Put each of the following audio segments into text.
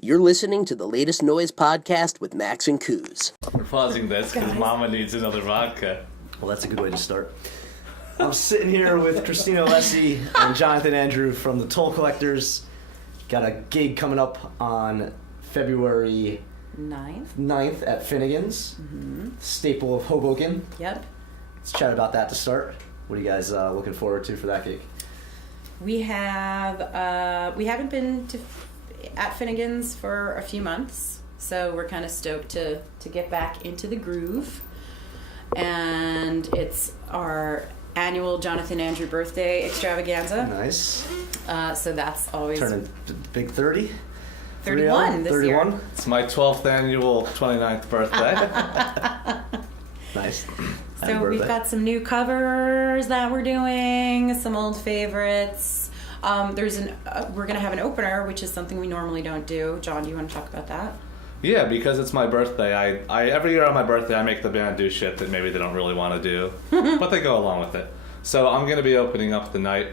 You're listening to the latest noise podcast with Max and Coos. We're pausing this because Mama needs another vodka. Well, that's a good way to start. I'm sitting here with Christina Alessi and Jonathan Andrew from the Toll Collectors. Got a gig coming up on February 9th at Finnegan's, staple of Hoboken. Yep. Let's chat about that to start. What are you guys looking forward to for that gig? We haven't been at Finnegan's for a few months, so we're kind of stoked to get back into the groove. And it's our annual Jonathan Andrew birthday extravaganza. Nice. So that's always... Turning big 30? 31 this 31? year. It's my 12th annual 29th birthday. Nice. So we've got some new covers that we're doing, some old favorites. We're going to have an opener, which is something we normally don't do. John, do you want to talk about that? Yeah, because it's my birthday. I every year on my birthday, I make the band do shit that maybe they don't really want to do, but they go along with it. So I'm going to be opening up the night,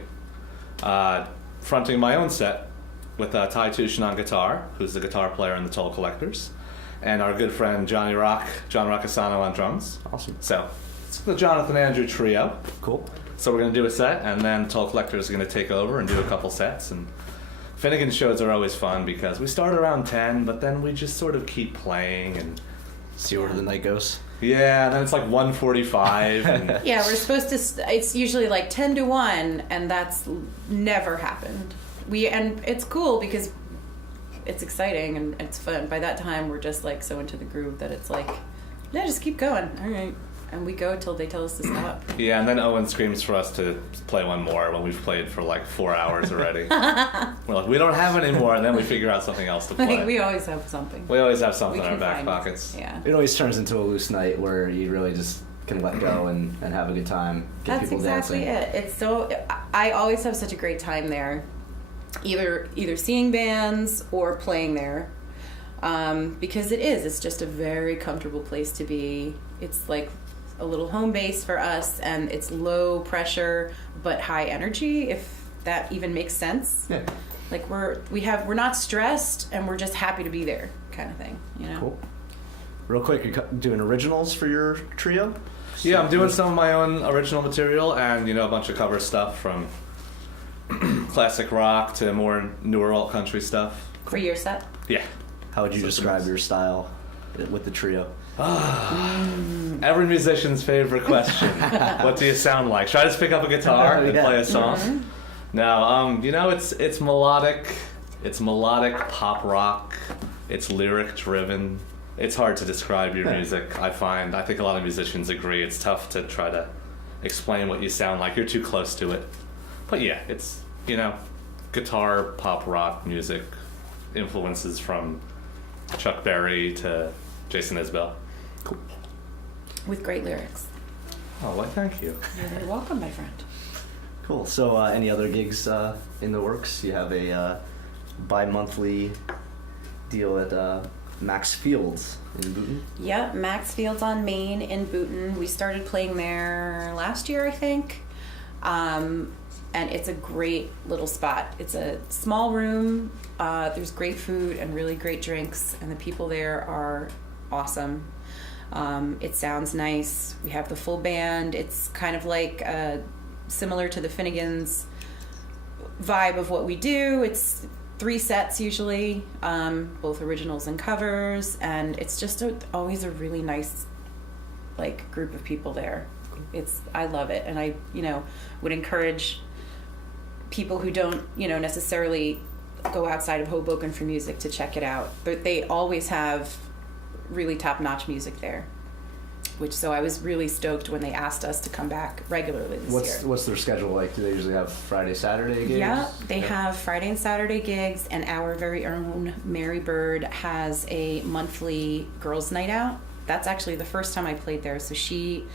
fronting my own set with Ty Tushin on guitar, who's the guitar player in the Toll Collectors, and our good friend John Roccasano on drums. Awesome. So it's the Jonathan Andrew trio. Cool. So we're going to do a set, and then Toll Collectors are going to take over and do a couple sets. And Finnegan's shows are always fun because we start around 10, but then we just sort of keep playing and see where the night goes. Yeah, and then it's like 1:45. And yeah, we're supposed to. It's usually like 10 to 1, and that's never happened. And it's cool because it's exciting and it's fun. By that time, we're just like so into the groove that it's like, yeah, just keep going. All right. And we go till they tell us to stop. Yeah, and then Owen screams for us to play one more when we've played for like 4 hours already. We're like, we don't have any more, and then we figure out something else to play. Like we always have something. We always have something in our back pockets. Yeah. It always turns into a loose night where you really just can let go and have a good time. Get That's people exactly dancing. it. It's so. I always have such a great time there, either seeing bands or playing there, because it's just a very comfortable place to be. It's like a little home base for us, and it's low pressure but high energy, if that even makes sense. Yeah. Like we're not stressed, and we're just happy to be there, kind of thing, you know. Cool. Real quick, you're doing originals for your trio? Yeah, I'm doing some of my own original material and a bunch of cover stuff from classic rock to more newer alt country stuff. For your set? Yeah. How would you describe your style with the trio? Every musician's favorite question. What do you sound like? Should I just pick up a guitar and play a song? Mm-hmm. No, it's melodic. It's melodic pop rock. It's lyric driven. It's hard to describe your music, I find. I think a lot of musicians agree. It's tough to try to explain what you sound like. You're too close to it. But yeah, it's, guitar, pop rock music, influences from Chuck Berry to Jason Isbell. Cool. With great lyrics. Oh, well, thank you. You're very welcome, my friend. Cool. So any other gigs in the works? You have a bi-monthly deal at Max Fields in Boonton? Yep, Max Fields on Main in Boonton. We started playing there last year, I think. And it's a great little spot. It's a small room. There's great food and really great drinks, and the people there are awesome. It sounds nice. We have the full band. It's kind of like similar to the Finnegan's vibe of what we do. It's 3 sets usually, both originals and covers, and it's just always a really nice group of people there. I love it, and I would encourage people who don't necessarily go outside of Hoboken for music to check it out. But they always have really top-notch music there, so I was really stoked when they asked us to come back regularly this year. What's their schedule like? Do they usually have Friday, Saturday gigs? Yeah, they have Friday and Saturday gigs, and our very own Mary Bird has a monthly girls' night out. That's actually the first time I played there, so she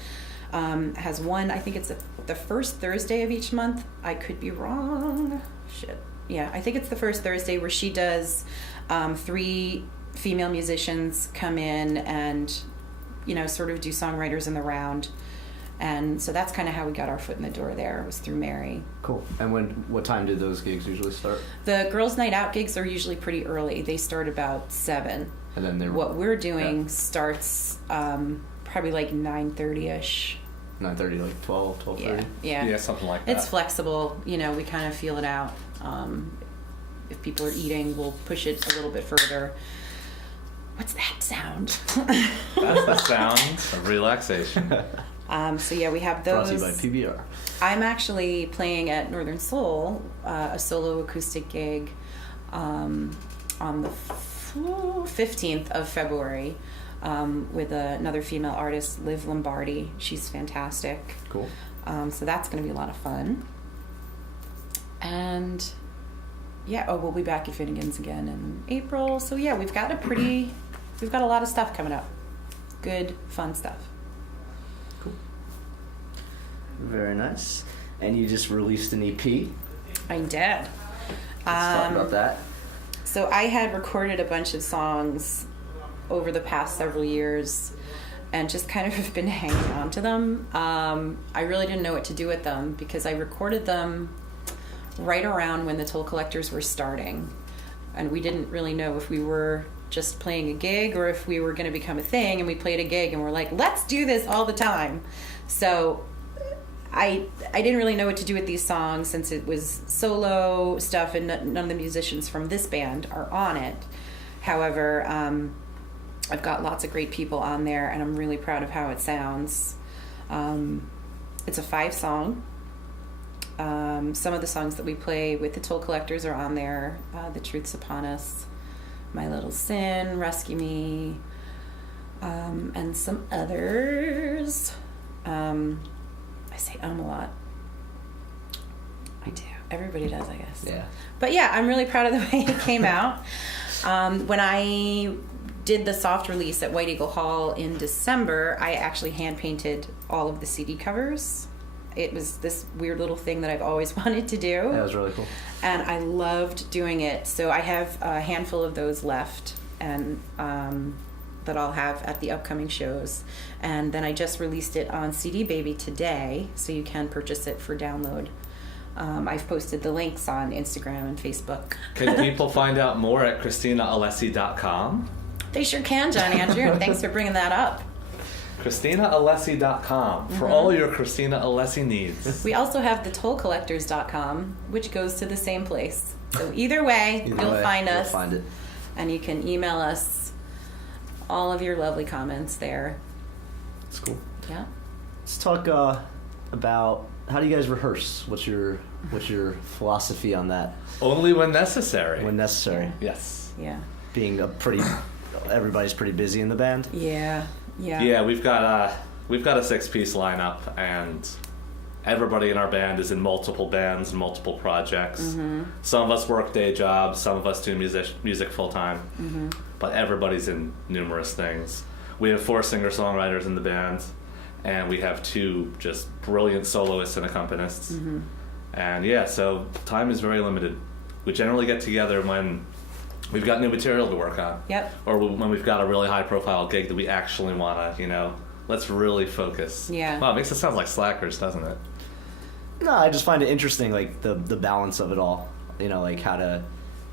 has one, I think it's the first Thursday of each month. I could be wrong. Yeah, I think it's the first Thursday where she does 3 female musicians come in and sort of do songwriters in the round, And so that's kind of how we got our foot in the door there, was through Mary. Cool. And what time do those gigs usually start? The girls' night out gigs are usually pretty early. They start about 7. And then what we're doing starts probably like 9:30ish. 9:30, like 12:30? Yeah, something like that. It's flexible. We kind of feel it out. If people are eating, we'll push it a little bit further. What's that sound? That's the sound of relaxation. So yeah, we have those. Brought to you by PBR. I'm actually playing at Northern Soul, a solo acoustic gig on the 15th of February with another female artist, Liv Lombardi. She's fantastic. Cool. So that's going to be a lot of fun. And yeah, we'll be back at Finnegan's again in April. So yeah, we've got a lot of stuff coming up. Good, fun stuff. Cool. Very nice. And you just released an EP. I did. Let's talk about that. So I had recorded a bunch of songs over the past several years and just kind of have been hanging on to them. I really didn't know what to do with them because I recorded them right around when the Toll Collectors were starting. And we didn't really know if we were just playing a gig or if we were going to become a thing, and we played a gig and we're like, let's do this all the time. So I didn't really know what to do with these songs since it was solo stuff and none of the musicians from this band are on it. However, I've got lots of great people on there and I'm really proud of how it sounds. It's a 5-song. Some of the songs that we play with the Toll Collectors are on there. The Truth's Upon Us, My Little Sin, Rescue Me, and some others. I say a lot. I do. Everybody does, I guess. Yeah. But yeah, I'm really proud of the way it came out. When I did the soft release at White Eagle Hall in December, I actually hand-painted all of the CD covers. It was this weird little thing that I've always wanted to do. That was really cool. And I loved doing it. So I have a handful of those left, and that I'll have at the upcoming shows. And then I just released it on CD Baby today, so you can purchase it for download. I've posted the links on Instagram and Facebook. Can people find out more at ChristinaAlessi.com? They sure can, John Andrew. Thanks for bringing that up. ChristinaAlessi.com for all your Christina Alessi needs. We also have the tollcollectors.com, which goes to the same place. So either way, you'll find us. You'll find it. And you can email us all of your lovely comments there. That's cool. Yeah. Let's talk about how do you guys rehearse? What's your philosophy on that? Only when necessary. When necessary. Yes. Yeah. Being everybody's pretty busy in the band. Yeah. Yeah. Yeah, we've got a 6-piece lineup, and everybody in our band is in multiple bands and multiple projects. Mm-hmm. Some of us work day jobs, some of us do music full time, but everybody's in numerous things. We have 4 singer-songwriters in the band, and we have 2 just brilliant soloists and accompanists. Mm-hmm. And yeah, so time is very limited. We generally get together when we've got new material to work on. Yep. Or when we've got a really high-profile gig that we actually want to, let's really focus. Yeah. Wow, it makes us sound like slackers, doesn't it? No, I just find it interesting, like the balance of it all. Like how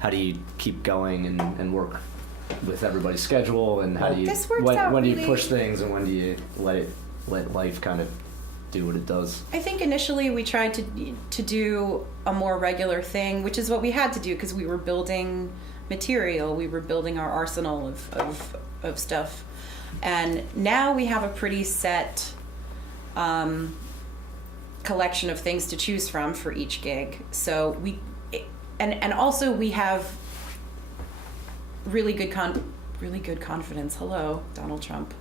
do you keep going and work with everybody's schedule, and how do you this works out when do you really- push things, and when do you let life kind of do what it does? I think initially we tried to do a more regular thing, which is what we had to do because we were building material. We were building our arsenal of stuff. And now we have a pretty set collection of things to choose from for each gig. So and also we have really good confidence. Hello, Donald Trump.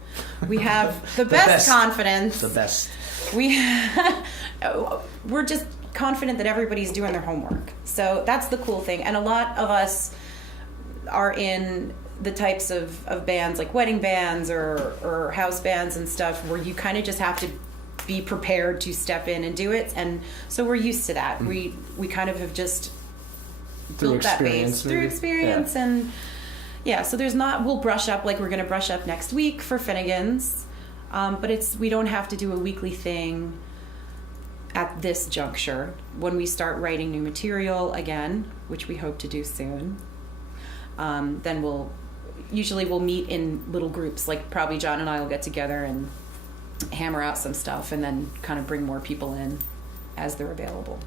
We have the best confidence. The best. We're just confident that everybody's doing their homework. So that's the cool thing. And a lot of us are in the types of bands like wedding bands or house bands and stuff where you kind of just have to be prepared to step in and do it. And so we're used to that. We kind of have just built that base through experience. Yeah. And yeah, so we'll brush up, like we're going to brush up next week for Finnegan's. But we don't have to do a weekly thing at this juncture. When we start writing new material again, which we hope to do soon, then we'll meet in little groups. Like probably John and I will get together and hammer out some stuff and then kind of bring more people in as they're available.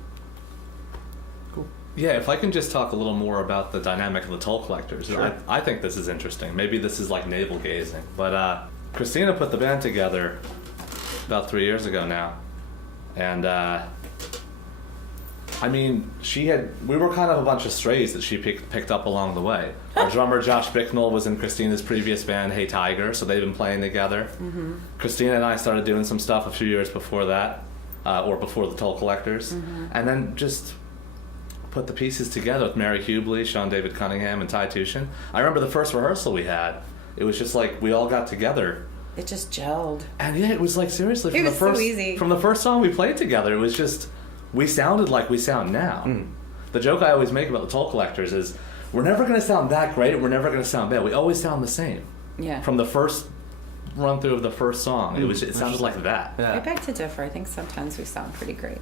Cool. Yeah, if I can just talk a little more about the dynamic of the toll collectors. Sure. I think this is interesting. Maybe this is like navel gazing. But Christina put the band together about 3 years ago now. And I mean, we were kind of a bunch of strays that she picked up along the way. Our drummer Josh Bicknell was in Christina's previous band, Hey Tiger, so they've been playing together. Mm-hmm. Christina and I started doing some stuff a few years before that, or before the Toll Collectors, and then just put the pieces together with Mary Hubley, Sean David Cunningham, and Ty Tushin. I remember the first rehearsal we had. It was just like we all got together. It just gelled. And yeah, it was like seriously It was so easy. From the first song we played together, it was just we sounded like we sound now. The joke I always make about the Toll Collectors is we're never going to sound that great, we're never going to sound bad. We always sound the same. Yeah. From the first run through of the first song, it sounded like that. Yeah. I beg to differ. I think sometimes we sound pretty great.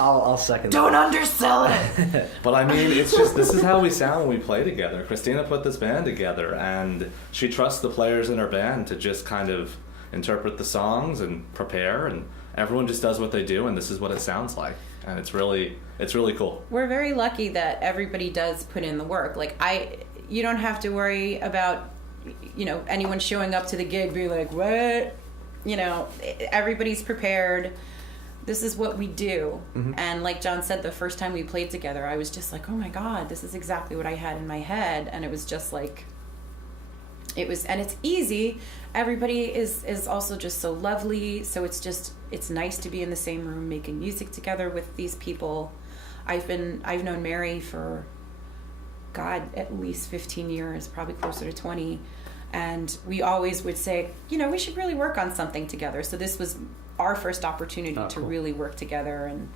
I'll second that. Don't undersell it. But I mean, it's just this is how we sound when we play together. Christina put this band together, and she trusts the players in her band to just kind of interpret the songs and prepare, and everyone just does what they do, and this is what it sounds like, and it's really cool. We're very lucky that everybody does put in the work. Like you don't have to worry about anyone showing up to the gig being like, what? Everybody's prepared. This is what we do. Mm-hmm. And like John said, the first time we played together, I was just like, oh my God, this is exactly what I had in my head. And it was just like, and it's easy. Everybody is also just so lovely. So it's nice to be in the same room making music together with these people. I've known Mary for, God, at least 15 years, probably closer to 20. And we always would say, we should really work on something together. So this was our first opportunity to really work together. And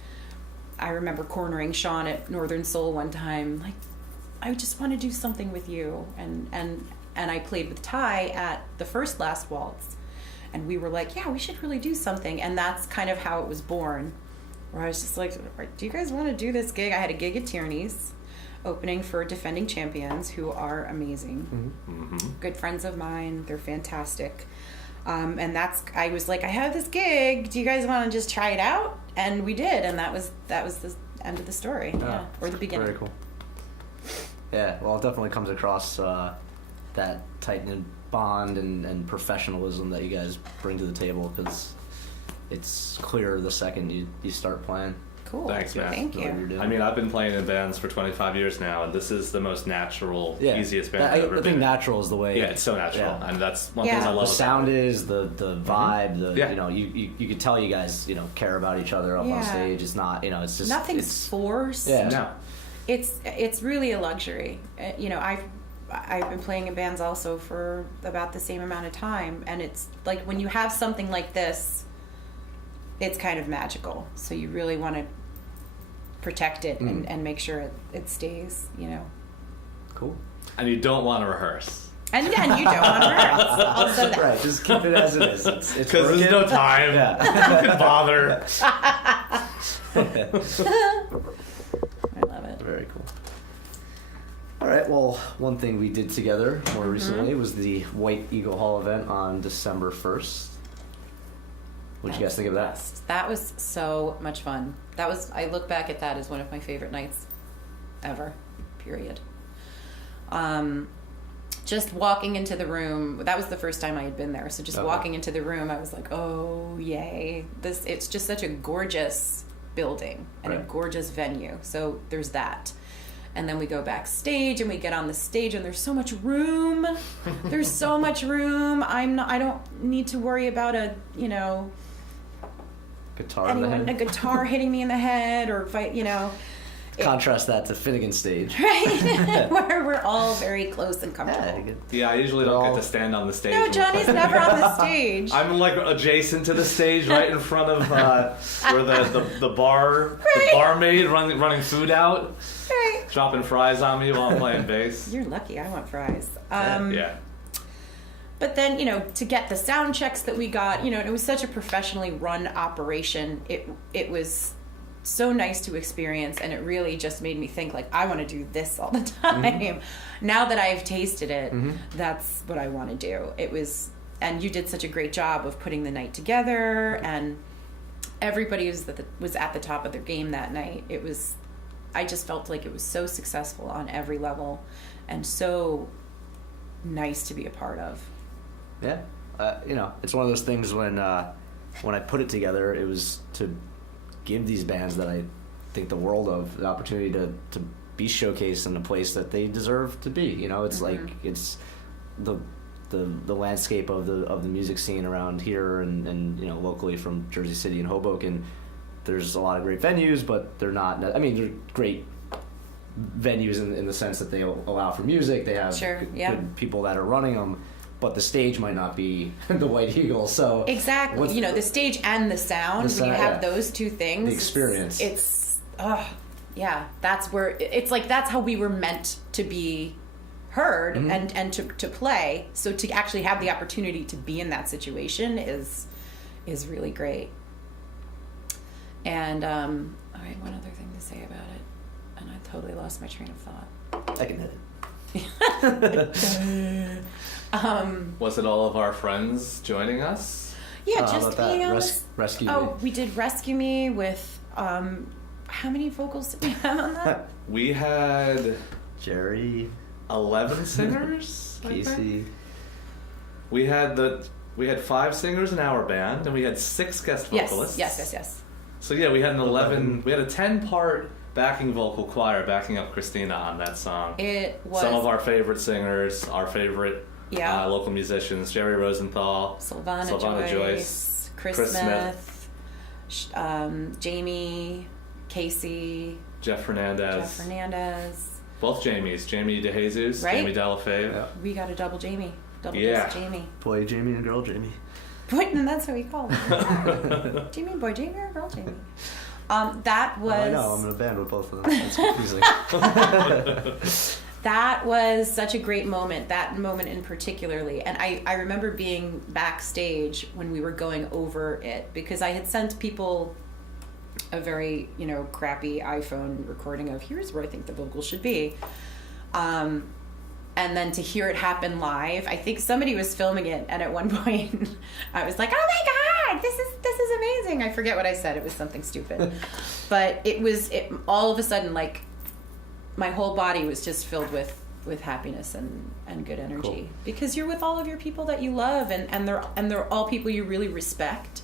I remember cornering Sean at Northern Soul one time, like, I just want to do something with you. And I played with Ty at the first Last Waltz. And we were like, yeah, we should really do something. And that's kind of how it was born. Where I was just like, do you guys want to do this gig? I had a gig at Tierney's, opening for Defending Champions, who are amazing. Mm-hmm. Good friends of mine. They're fantastic. And I was like, I have this gig. Do you guys want to just try it out? And we did. And that was the end of the story. Yeah. Or the beginning. Very cool. Yeah. Well, it definitely comes across that tight-knit bond and professionalism that you guys bring to the table, because it's clear the second you start playing. Cool. Thanks, man. Thank you. I mean, I've been playing in bands for 25 years now, and this is the most natural, easiest band I've ever been in. I think natural is the way. Yeah, it's so natural, and that's one thing I love. The sound is the vibe. Mm-hmm. You could tell you guys care about each other up on stage. It's not it's just nothing's forced. Yeah, no. It's really a luxury. I've been playing in bands also for about the same amount of time, and it's like when you have something like this, it's kind of magical. So you really want to protect it and make sure it stays, Cool. And you don't want to rehearse. And then you don't want to rehearse. Also that. Right, just keep it as it is. Because there's no time. You can bother. I love it. Very cool. All right, well, one thing we did together more recently was the White Eagle Hall event on December 1st. What did you guys think of that? That was so much fun. I look back at that as one of my favorite nights ever, period. Just walking into the room, that was the first time I had been there. So just walking into the room, I was like, oh, yay. It's just such a gorgeous building and a gorgeous venue. So there's that. And then we go backstage and we get on the stage and there's so much room. There's so much room. I don't need to worry about a guitar hitting me in the head or Contrast that to Finnegan's stage. Right? Where we're all very close and comfortable. Yeah, I usually don't get to stand on the stage. No, Johnny's never on the stage. I'm like adjacent to the stage, right in front of where the barmaid running food out. Right. Dropping fries on me while I'm playing bass. You're lucky. I want fries. Yeah. But then, to get the sound checks that we got, and it was such a professionally run operation. It was so nice to experience, and it really just made me think, like, I want to do this all the time. Mm-hmm. Now that I've tasted it, that's what I want to do. And you did such a great job of putting the night together, and everybody was at the top of their game that night. I just felt like it was so successful on every level, and so nice to be a part of. Yeah, it's one of those things when I put it together, it was to give these bands that I think the world of the opportunity to be showcased in a place that they deserve to be. It's like it's the landscape of the music scene around here and locally from Jersey City and Hoboken. There's a lot of great venues, but they're not. I mean, they're great venues in the sense that they allow for music. They have good people that are running them. But the stage might not be the White Eagle, so... Exactly. The stage and the sound, when you have those two things... The experience. That's where... It's like, that's how we were meant to be heard and to play. So to actually have the opportunity to be in that situation is really great. And, all right, one other thing to say about it. And I totally lost my train of thought. I can hit it. Was it all of our friends joining us? Yeah, just being on Rescue Me. Oh, we did Rescue Me with how many vocals did we have on that? We had Jerry, 11 singers. Casey. We had 5 singers in our band, and we had 6 guest vocalists. Yes. So yeah, we had an 11. We had a 10-part backing vocal choir backing up Christina on that song. It was some of our favorite singers, our favorite local musicians: Jerry Rosenthal, Sylvana Joyce, Chris Smith, Jamie, Casey, Jeff Fernandez. Both Jamies, Jamie DeJesus, right? Jamie Delafave. Yeah. We got a double Jamie. Double Jamie. Boy Jamie and girl Jamie. Boy, and that's what we call it. Jamie, boy Jamie, or girl Jamie. That was... I know, I'm in a band with both of them. It's confusing. That was such a great moment, that moment in particularly. And I remember being backstage when we were going over it, because I had sent people a very, crappy iPhone recording of, here's where I think the vocal should be. And then to hear it happen live, I think somebody was filming it, and at one point I was like, "Oh my God, this is amazing!" I forget what I said; it was something stupid, but it all of a sudden, like, my whole body was just filled with happiness and good energy. Cool. Because you're with all of your people that you love, and they're all people you really respect.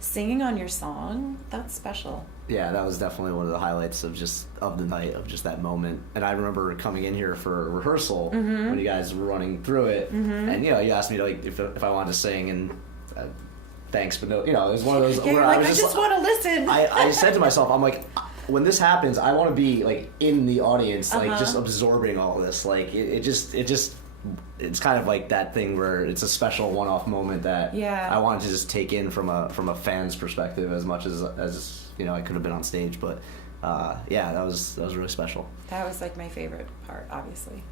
Singing on your song, that's special. Yeah, that was definitely one of the highlights of the night, of just that moment. And I remember coming in here for rehearsal when you guys were running through it, and you asked me to, like, if I wanted to sing, and thanks, but no, it was one of those where I just want to listen. I said to myself, I'm like, when this happens, I want to be, like, in the audience, like, just absorbing all of this. Like, it's kind of like that thing where it's a special one-off moment that I wanted to just take in from a fan's perspective as much as I could have been on stage. But that was really special. That was, like, my favorite part, obviously.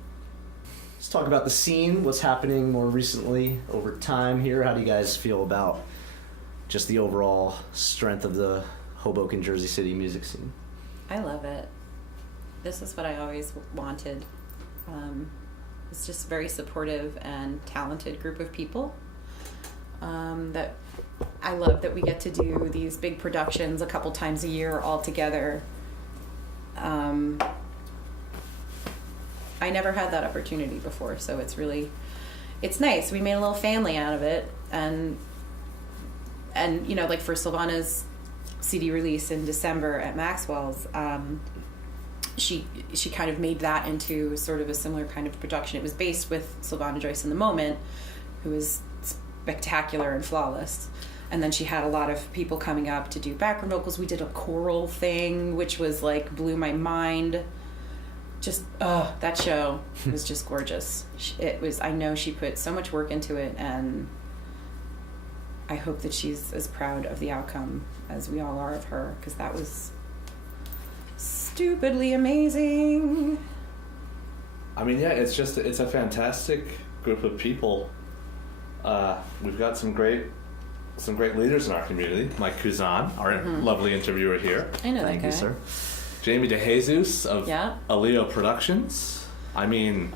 Let's talk about the scene. What's happening more recently over time here? How do you guys feel about just the overall strength of the Hoboken, Jersey City music scene? I love it. This is what I always wanted. It's just a very supportive and talented group of people that I love that we get to do these big productions a couple times a year all together. I never had that opportunity before, so it's nice. We made a little family out of it, and like for Sylvana's CD release in December at Maxwell's, she kind of made that into sort of a similar kind of production. It was based with Sylvana Joyce in the Moment, who is spectacular and flawless. And then she had a lot of people coming up to do background vocals. We did a choral thing, which was like, blew my mind. Just, that show was just gorgeous. I know she put so much work into it, and I hope that she's as proud of the outcome as we all are of her, because that was stupidly amazing. I mean, yeah, it's a fantastic group of people we've got some great leaders in our community. Mike Kuzan, our lovely interviewer here. I know Thank that guy. you, sir. Jamie DeJesus of Yeah. Aleo Productions. I mean,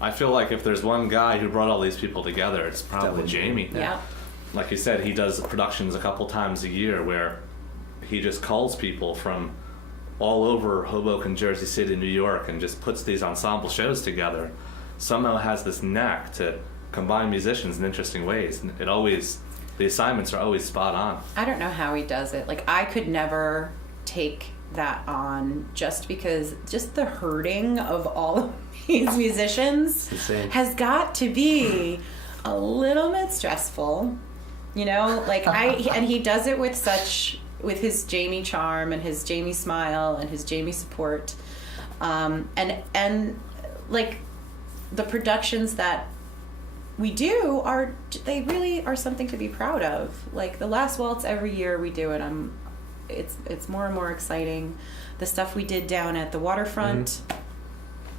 I feel like if there's one guy who brought all these people together, it's probably Definitely Jamie. Yeah. Like you said, he does productions a couple times a year where he just calls people from all over Hoboken, Jersey City, New York, and just puts these ensemble shows together. Somehow has this knack to combine musicians in interesting ways. And the assignments are always spot on. I don't know how he does it. Like, I could never take that on just because just the herding of all of these musicians Insane. has got to be a little bit stressful. You know, like and he does it with his Jamie charm and his Jamie smile and his Jamie support. And like the productions that we do they really are something to be proud of. Like the Last Waltz, every year we do it. It's more and more exciting. The stuff we did down at the waterfront,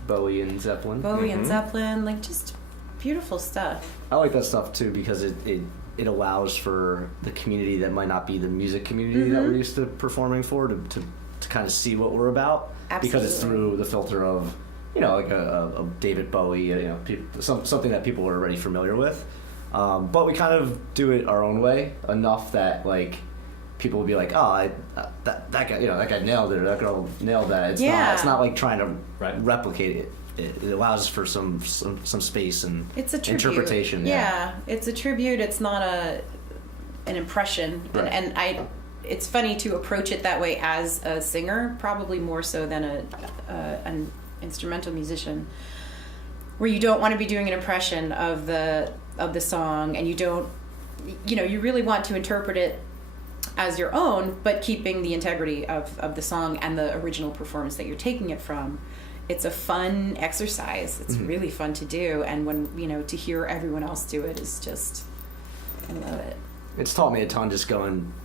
Bowie and Zeppelin. and Zeppelin, like just beautiful stuff. I like that stuff too because it allows for the community that might not be the music community that we're used to performing for to kind of see what we're about. Absolutely. Because it's through the filter of, you know, like a David Bowie, you know, something that people are already familiar with. But we kind of do it our own way enough that like people will be like, oh, that guy, you know, that guy nailed it, or that girl nailed that. It's not like trying to replicate it. It allows for some space and It's a tribute. interpretation. Yeah, it's a tribute. It's not an impression. Right. And it's funny to approach it that way as a singer, probably more so than an instrumental musician, where you don't want to be doing an impression of the song, and you really want to interpret it as your own, but keeping the integrity of the song and the original performance that you're taking it from. It's a fun exercise. It's really fun to do, and when to hear everyone else do it is just, I love it. It's taught me a ton just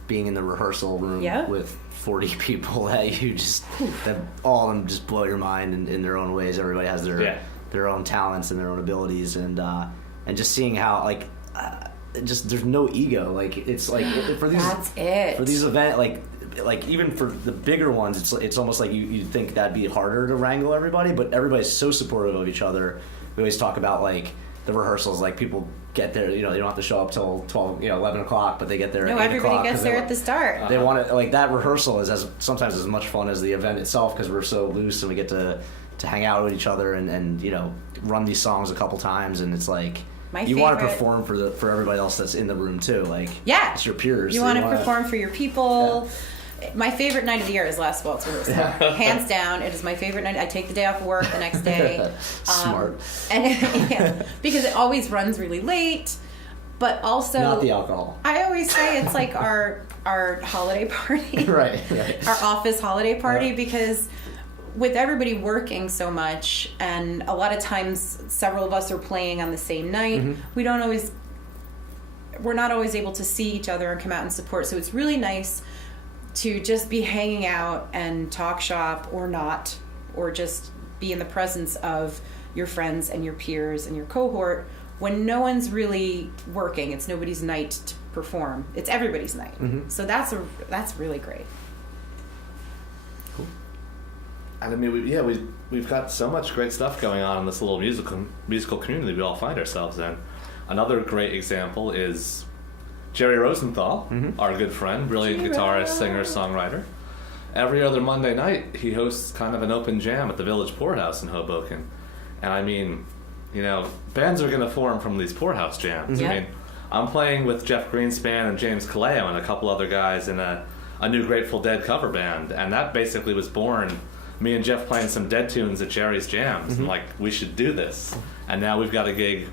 being in the rehearsal room with 40 people that all of them just blow your mind in their own ways. Everybody has their own talents and their own abilities, and just seeing how just there's no ego. Like it's like for these That's it. for these events like even for the bigger ones, it's almost like you'd think that'd be harder to wrangle everybody, but everybody's so supportive of each other. We always talk about like the rehearsals, like people get there, they don't have to show up till 12, 11 o'clock, but they get there at 8 everybody o'clock. gets there at the start. They want to, like, that rehearsal is sometimes as much fun as the event itself, because we're so loose and we get to hang out with each other and run these songs a couple times, and it's like you want to perform for everybody else that's in the room too. Like, it's your peers. You want to perform for your people. Yeah. My favorite night of the year is Last Waltz rehearsal. Hands down, it is my favorite night. I take the day off of work the next day. Smart. And because it always runs really late, but also not the alcohol. I always say it's like our holiday party, right. Our office holiday party, because with everybody working so much, and a lot of times several of us are playing on the same night, we're not always able to see each other and come out and support. So it's really nice to just be hanging out and talk shop, or not, or just be in the presence of your friends and your peers and your cohort when no one's really working. It's nobody's night to perform. It's everybody's night. So that's really great. Cool. And I mean, we've got so much great stuff going on in this little musical community we all find ourselves in. Another great example is Jerry Rosenthal, our good friend, brilliant guitarist, singer, songwriter. Every other Monday night, he hosts kind of an open jam at the Village Poorhouse in Hoboken. And I mean, bands are going to form from these poorhouse jams. I mean, I'm playing with Jeff Greenspan and James Kaleo and a couple other guys in a new Grateful Dead cover band. And that basically was born, me and Jeff playing some Dead tunes at Jerry's jams. And like, we should do this. And now we've got a gig.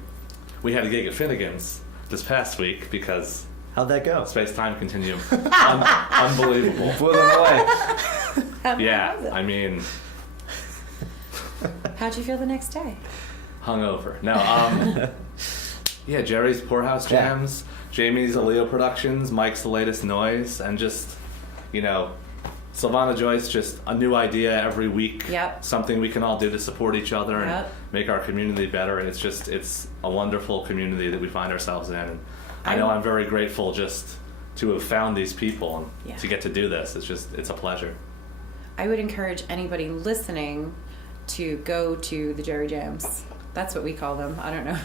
We had a gig at Finnegan's this past week because... How'd that go? Space-time continuum. Unbelievable. Blew them away. I mean... How'd you feel the next day? Hungover. No, Jerry's Poorhouse Jams, Jamie's Aleo Productions, Mike's The Latest Noise, and just, Silvana Joyce, just a new idea every week. Yep. Something we can all do to support each other and Yep. make our community better. And it's a wonderful community that we find ourselves in. And I know I'm very grateful just to have found these people and Yeah. to get to do this. It's a pleasure. I would encourage anybody listening to go to the Jerry Jams. That's what we call them. I don't know.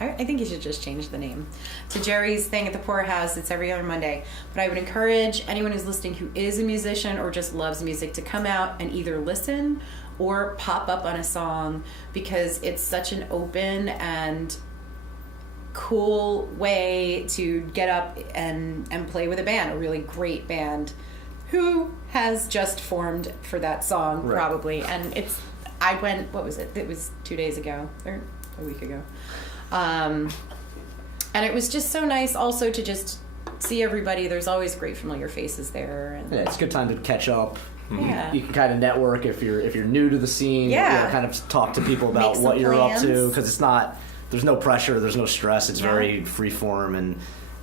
I think you should just change the name to Jerry's thing at the Poorhouse. It's every other Monday. But I would encourage anyone who's listening who is a musician or just loves music to come out and either listen or pop up on a song, because it's such an open and cool way to get up and play with a band, a really great band who has just formed for that song, Right. probably. And I went, what was it? It was 2 days ago, or a week ago. And it was just so nice also to just see everybody. There's always great familiar faces there. And Yeah, it's a good time to catch up. Yeah. You can kind of network if you're new to the scene. Yeah. You know, kind of talk to people Make about some what you're up to, plans. because there's no pressure, there's no stress. It's Yeah. very free form, and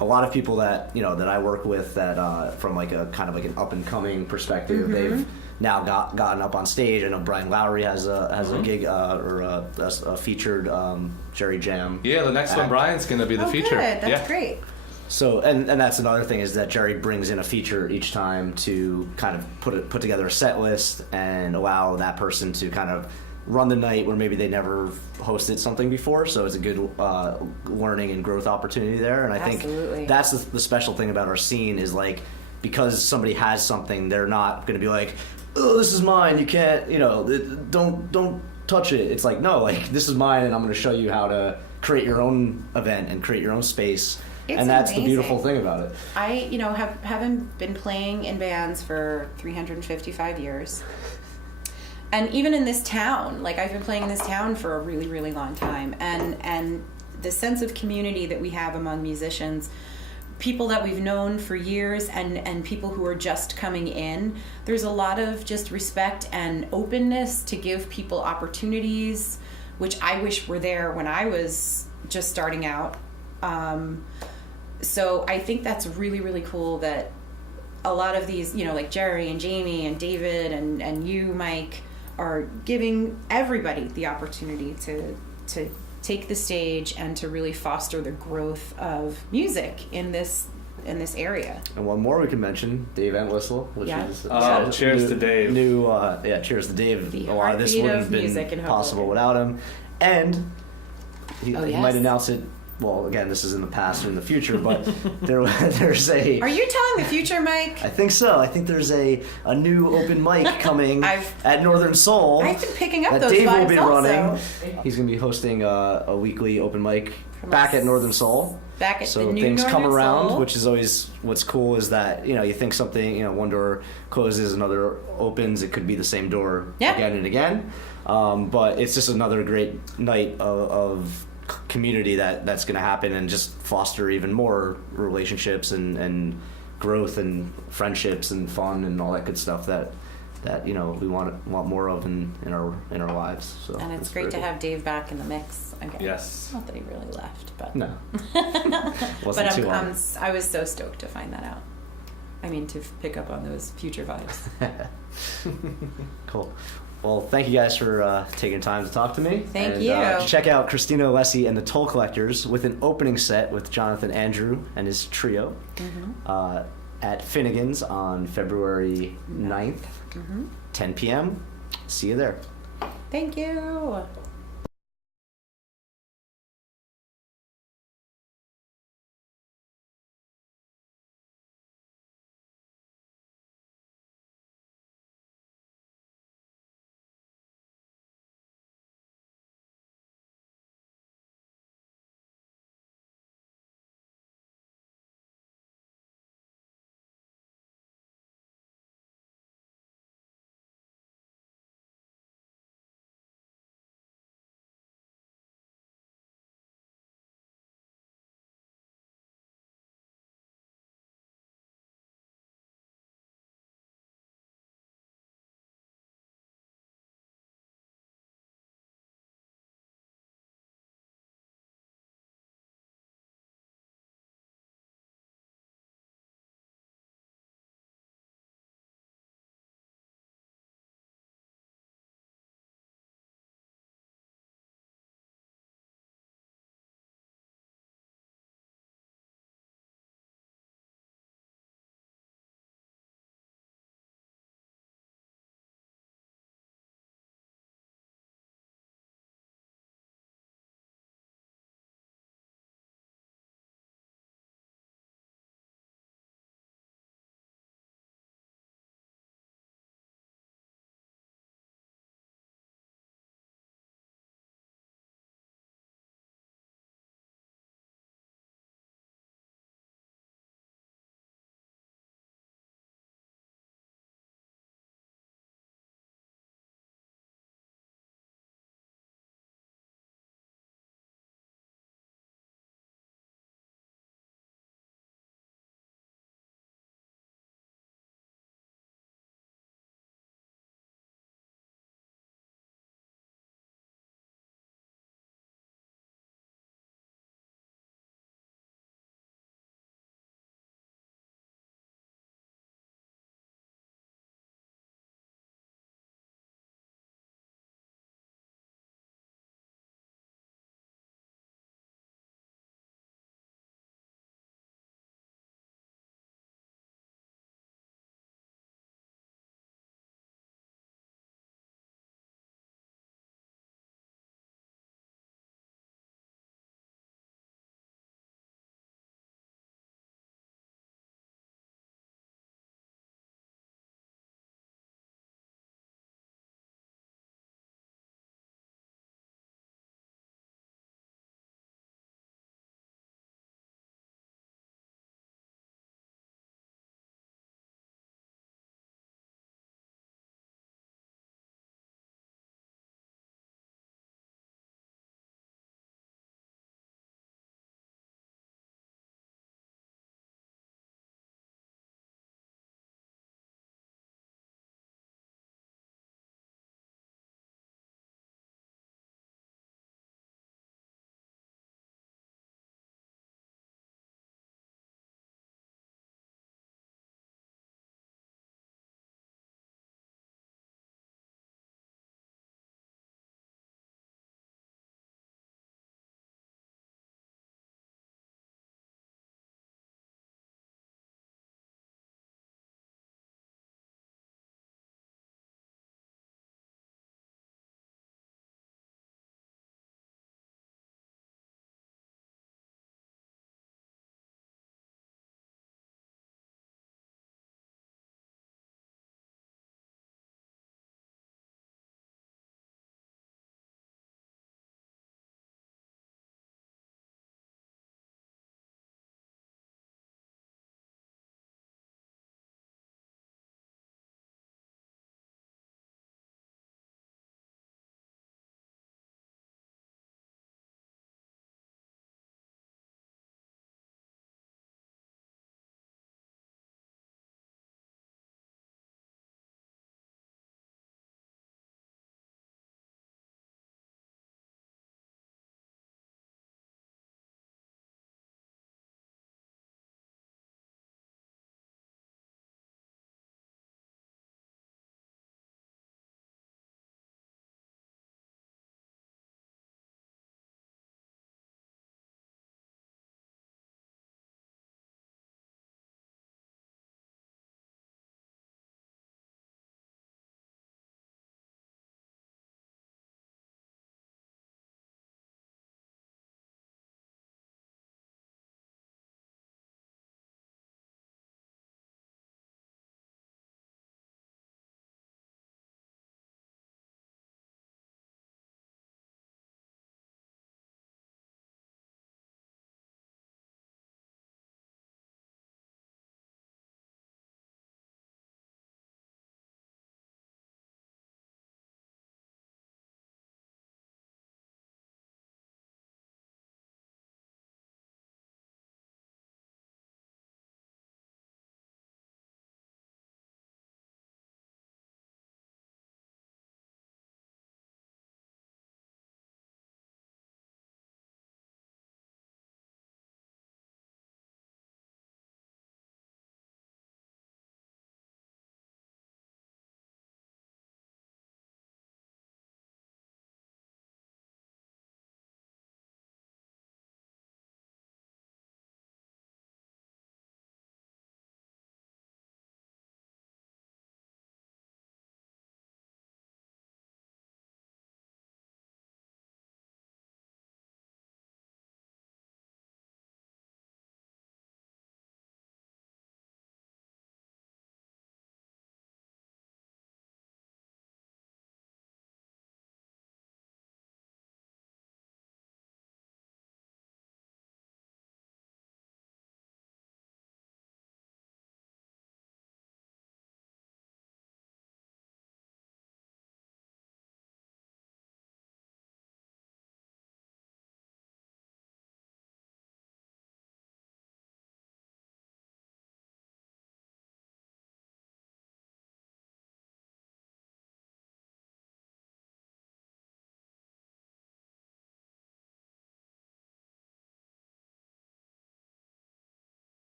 a lot of people that that I work with that from like a kind of like an up and coming perspective, Mm-hmm. they've now gotten up on stage. I know Brian Lowry has a gig or a featured Jerry Jam. Yeah, the next one, act. Brian's going to be the oh, feature. good. That's yeah. great. So and that's another thing, is that Jerry brings in a feature each time to kind of put together a set list and allow that person to kind of run the night where maybe they never hosted something before. So it's a good learning and growth opportunity there. And I Absolutely. think that's the special thing about our scene, is like, because somebody has something, they're not going to be like, oh, this is mine, you can't, don't touch it. It's like, no, like, this is mine, and I'm going to show you how to create your own event and create your own space. It's And that's the amazing. beautiful thing about it. I, haven't been playing in bands for 355 years. And even in this town, like, I've been playing in this town for a really, really long time. And the sense of community that we have among musicians, people that we've known for years and people who are just coming in, there's a lot of just respect and openness to give people opportunities, which I wish were there when I was just starting out. So I think that's really, really cool that a lot of these, like Jerry and Jamie and David and you, Mike, are giving everybody the opportunity to take the stage and to really foster the growth of music in this area. And one more we can mention, Dave Entwistle, which Yeah. is Cheers to Dave. Cheers to Dave. The A lot of this heartbeat wouldn't of have been music in possible Hoboken. without him. And he Oh, yes. might announce it. Well, again, this is in the past or in the future, but there's a. Are you telling the future, Mike? I think so. I think there's a new open mic coming at Northern Soul. I've been picking up that those Dave will vibes be also. running. He's going to be hosting a weekly open mic From back us. at Northern Soul. Back at So the new things come Northern around, Soul. which is always what's cool, is that you think something, one door closes, another opens. It could be the same door Yeah. again and again, but it's just another great night of community that's going to happen and just foster even more relationships and growth and friendships and fun and all that good stuff that we want more of in our lives. So And it's great to have Dave back in the mix again. Yes. Not that he really left, but No. but Wasn't too long. I was so stoked to find that out. I mean, to pick up on those future vibes. Cool. Well, thank you guys for taking time to talk to me. Thank and, you. Check out Christina Alessi and the Toll Collectors with an opening set with Jonathan Andrew and his trio at Finnegan's on February 9th, 10 p.m. See you there. Thank you.